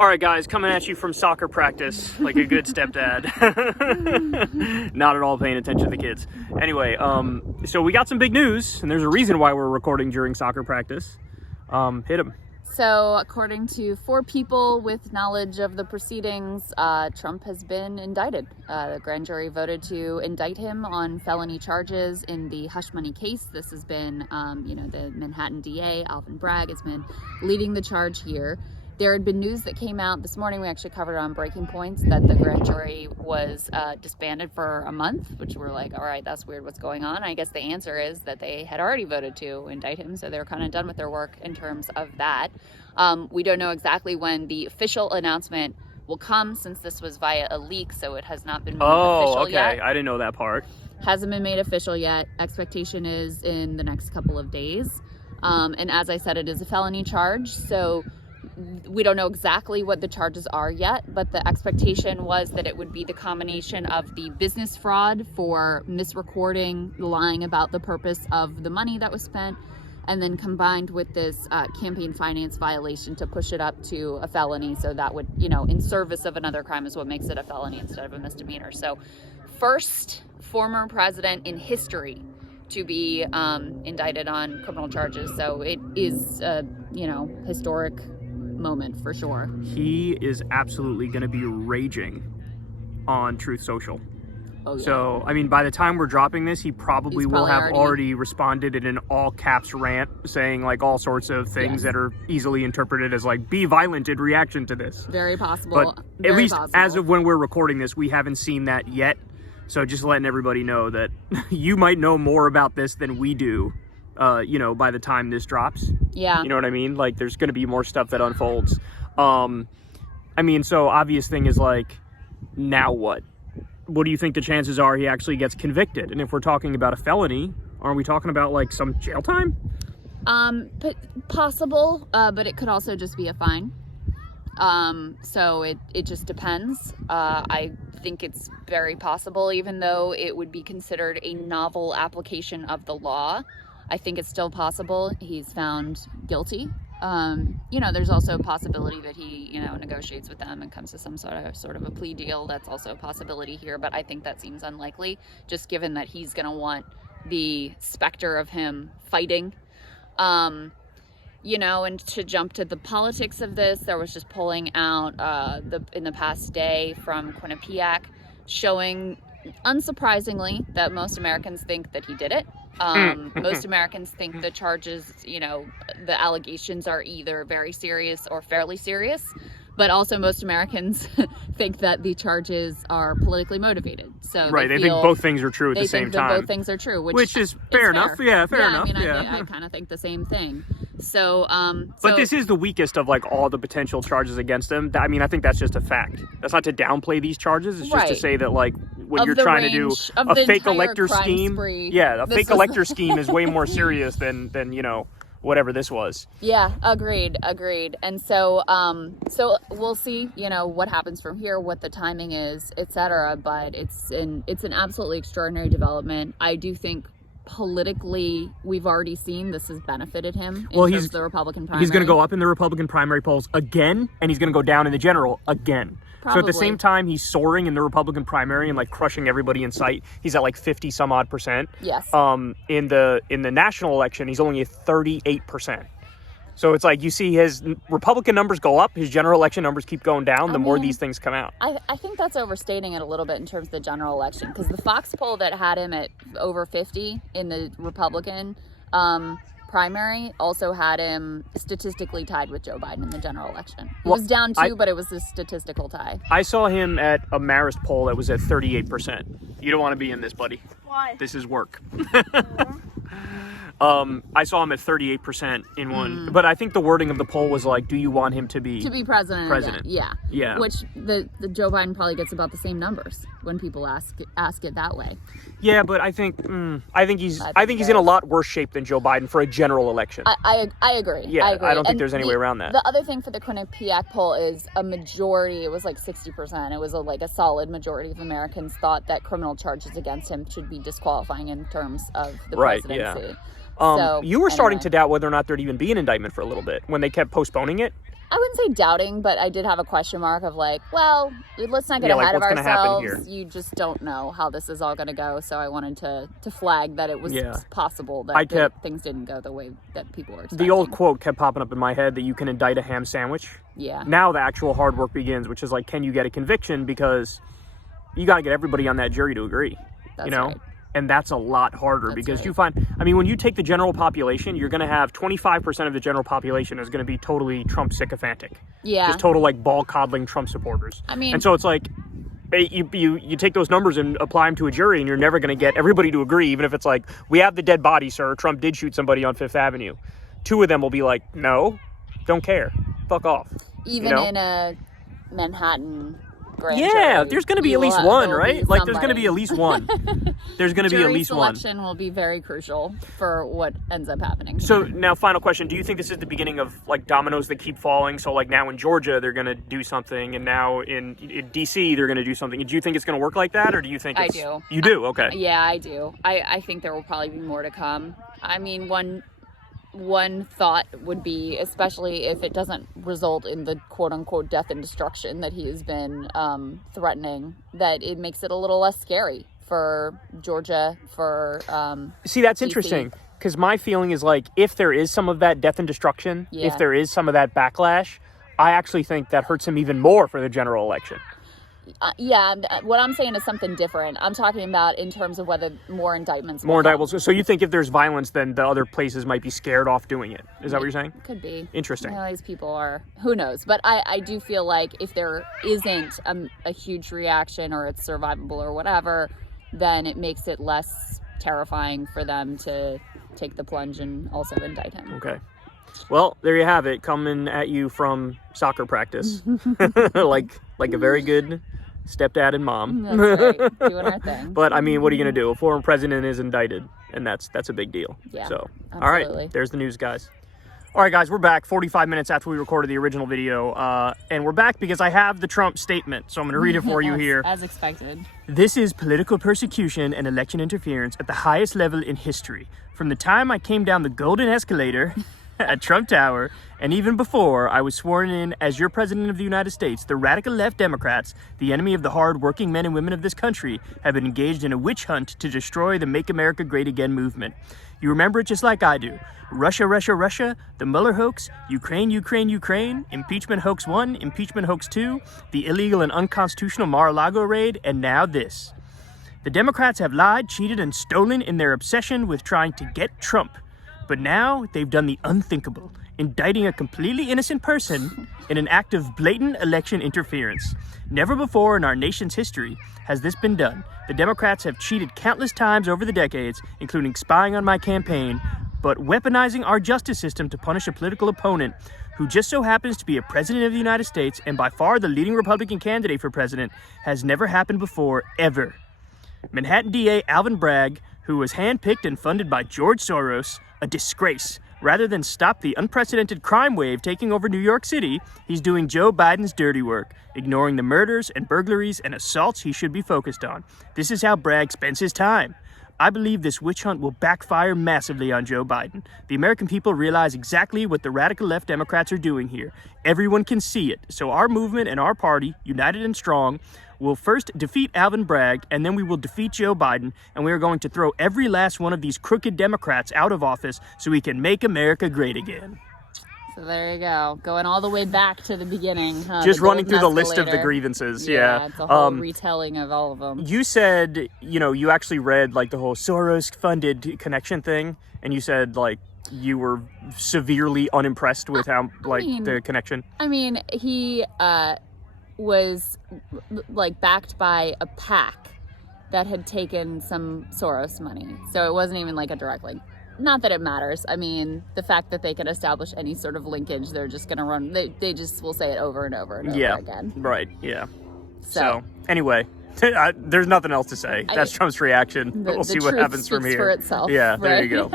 All right, guys, coming at you from soccer practice like a good stepdad. Not at all paying attention to the kids. Anyway, so we got some big news, and there's a reason why we're recording during soccer practice. Hit him. So, according to 4 people with knowledge of the proceedings, Trump has been indicted. The grand jury voted to indict him on felony charges in the hush money case. This has been, the Manhattan DA, Alvin Bragg, has been leading the charge here. There had been news that came out this morning, we actually covered it on Breaking Points, that the grand jury was disbanded for a month, which we're like, all right, that's weird, what's going on? I guess the answer is that they had already voted to indict him, so they're kind of done with their work in terms of that. We don't know exactly when the official announcement will come, since this was via a leak, so it has not been made official yet. I didn't know that part. Hasn't been made official yet. Expectation is in the next couple of days. And as I said, it is a felony charge, so we don't know exactly what the charges are yet, but the expectation was that it would be the combination of the business fraud for misrecording, lying about the purpose of the money that was spent, and then combined with this campaign finance violation to push it up to a felony. So that would, in service of another crime is what makes it a felony instead of a misdemeanor. So first former president in history to be indicted on criminal charges. So it is a, historic moment for sure. He is absolutely going to be raging on Truth Social. Oh, yeah. So, by the time we're dropping this, he probably will have already responded in an all caps rant saying like all sorts of things that are easily interpreted as like, be violent in reaction to this. Very possible. But at least as of when we're recording this, we haven't seen that yet. So just letting everybody know that you might know more about this than we do. By the time this drops. Yeah. You know what I mean? Like, there's going to be more stuff that unfolds. So obvious thing is, like, now what? What do you think the chances are he actually gets convicted? And if we're talking about a felony, aren't we talking about, like, some jail time? Possible, but it could also just be a fine. So it just depends. I think it's very possible, even though it would be considered a novel application of the law. I think it's still possible he's found guilty. There's also a possibility that he, negotiates with them and comes to some sort of a plea deal. That's also a possibility here, but I think that seems unlikely, just given that he's going to want the specter of him fighting. And to jump to the politics of this, there was just polling out in the past day from Quinnipiac showing, unsurprisingly, that most Americans think that he did it. Most Americans think the charges, the allegations are either very serious or fairly serious, but also most Americans think that the charges are politically motivated. So right, they think both things are true at the same time. Both things are true, which is fair enough. Yeah, fair enough. I kind of think the same thing. So, but this is the weakest of like all the potential charges against him. I think that's just a fact. That's not to downplay these charges. It's just to say that like when you're trying to do a fake elector scheme, a fake elector scheme is way more serious than whatever this was. Yeah, agreed. And so we'll see, what happens from here, what the timing is, etc. But it's an absolutely extraordinary development. I do think politically, we've already seen this has benefited him in terms of the Republican primary. He's going to go up in the Republican primary polls again, and he's going to go down in the general again. Probably. So at the same time, he's soaring in the Republican primary and like crushing everybody in sight. He's at like 50 some odd %. Yes. In the national election, he's only at 38%. So it's like you see his Republican numbers go up, his general election numbers keep going down, the more these things come out. I think that's overstating it a little bit in terms of the general election, because the Fox poll that had him at over 50 in the Republican primary also had him statistically tied with Joe Biden in the general election. It was down 2, but it was a statistical tie. I saw him at a Marist poll that was at 38%. You don't want to be in this, buddy. Why? This is work. I saw him at 38% in one, but I think the wording of the poll was like, "Do you want him to be president?" Again. Yeah. Which the Joe Biden probably gets about the same numbers when people ask it that way. Yeah, but I think he's in a lot worse shape than Joe Biden for a general election. I agree. Yeah, I agree. I don't think there's any way around that. The other thing for the Quinnipiac poll is a majority. It was like 60%. It was a solid majority of Americans thought that criminal charges against him should be disqualifying in terms of the presidency. Yeah. You were starting to doubt whether or not there'd even be an indictment for a little bit when they kept postponing it. I wouldn't say doubting, but I did have a question mark of like, well, let's not get ahead of ourselves. You just don't know how this is all going to go. So I wanted to flag that it was possible that things didn't go the way that people were expecting. The old quote kept popping up in my head that you can indict a ham sandwich. Yeah. Now the actual hard work begins, which is like, can you get a conviction? Because you got to get everybody on that jury to agree. That's right. And that's a lot harder because you find, I mean, when you take the general population, you're going to have 25% of the general population is going to be totally Trump sycophantic. Yeah. Just total like ball coddling Trump supporters. I mean, and so it's like, you take those numbers and apply them to a jury and you're never going to get everybody to agree, even if it's like, we have the dead body, sir. Trump did shoot somebody on Fifth Avenue. Two of them will be like, no, don't care. Fuck off. Even in a Manhattan there's going to be at least one, right? Like, there's going to be at least one. There's going to be at least one. Jury selection will be very crucial for what ends up happening. So now, final question. Do you think this is the beginning of, like, dominoes that keep falling? So, like, now in Georgia, they're going to do something, and now in D.C., they're going to do something. Do you think it's going to work like that, or do you think it's... I do. You do? Okay. Yeah, I do. I think there will probably be more to come. I mean, one thought would be, especially if it doesn't result in the quote-unquote death and destruction that he has been threatening, that it makes it a little less scary for Georgia, for See, that's DC. interesting, because my feeling is, like, if there is some of that death and destruction, if there is some of that backlash, I actually think that hurts him even more for the general election. What I'm saying is something different. I'm talking about in terms of whether more indictments. So you think if there's violence, then the other places might be scared off doing it? Is that what you're saying? Could be. Interesting. These people are, who knows? But I do feel like if there isn't a huge reaction or it's survivable or whatever, then it makes it less terrifying for them to take the plunge and also indict him. Okay. Well, there you have it, coming at you from soccer practice, like a very good stepdad and mom. That's right, doing our thing. But I mean, what are you gonna do? A former president is indicted, and that's a big deal. Yeah. So, absolutely. All right, there's the news, guys. All right, guys, we're back 45 minutes after we recorded the original video, and we're back because I have the Trump statement, so I'm going to read it for you here. As expected. This is political persecution and election interference at the highest level in history. From the time I came down the golden escalator at Trump Tower, and even before I was sworn in as your president of the United States, the radical left Democrats, the enemy of the hard-working men and women of this country, have been engaged in a witch hunt to destroy the Make America Great Again movement. You remember it just like I do. Russia, Russia, Russia, the Mueller hoax, Ukraine, Ukraine, Ukraine, impeachment hoax 1, impeachment hoax 2, the illegal and unconstitutional Mar-a-Lago raid, and now this. The Democrats have lied, cheated, and stolen in their obsession with trying to get Trump. But now they've done the unthinkable, indicting a completely innocent person in an act of blatant election interference. Never before in our nation's history has this been done. The Democrats have cheated countless times over the decades, including spying on my campaign, but weaponizing our justice system to punish a political opponent who just so happens to be a president of the United States and by far the leading Republican candidate for president has never happened before, ever. Manhattan DA Alvin Bragg, who was handpicked and funded by George Soros, a disgrace. Rather than stop the unprecedented crime wave taking over New York City, he's doing Joe Biden's dirty work, ignoring the murders and burglaries and assaults he should be focused on. This is how Bragg spends his time. I believe this witch hunt will backfire massively on Joe Biden. The American people realize exactly what the radical left Democrats are doing here. Everyone can see it. So our movement and our party, united and strong, will first defeat Alvin Bragg, and then we will defeat Joe Biden, and we are going to throw every last one of these crooked Democrats out of office so we can make America great again. So there you go. Going all the way back to the beginning. Just running through the list of the grievances. Yeah. It's a whole retelling of all of them. You said, you actually read like the whole Soros-funded connection thing, and you said like you were severely unimpressed with how the connection. I mean, he was like backed by a PAC that had taken some Soros money. So it wasn't even like a direct link. Not that it matters. I mean, the fact that they can establish any sort of linkage, they're just going to run, they just will say it over and over and over again. Right, yeah. So anyway, there's nothing else to say. That's Trump's reaction. We'll see what happens from here. For itself, yeah, there you go.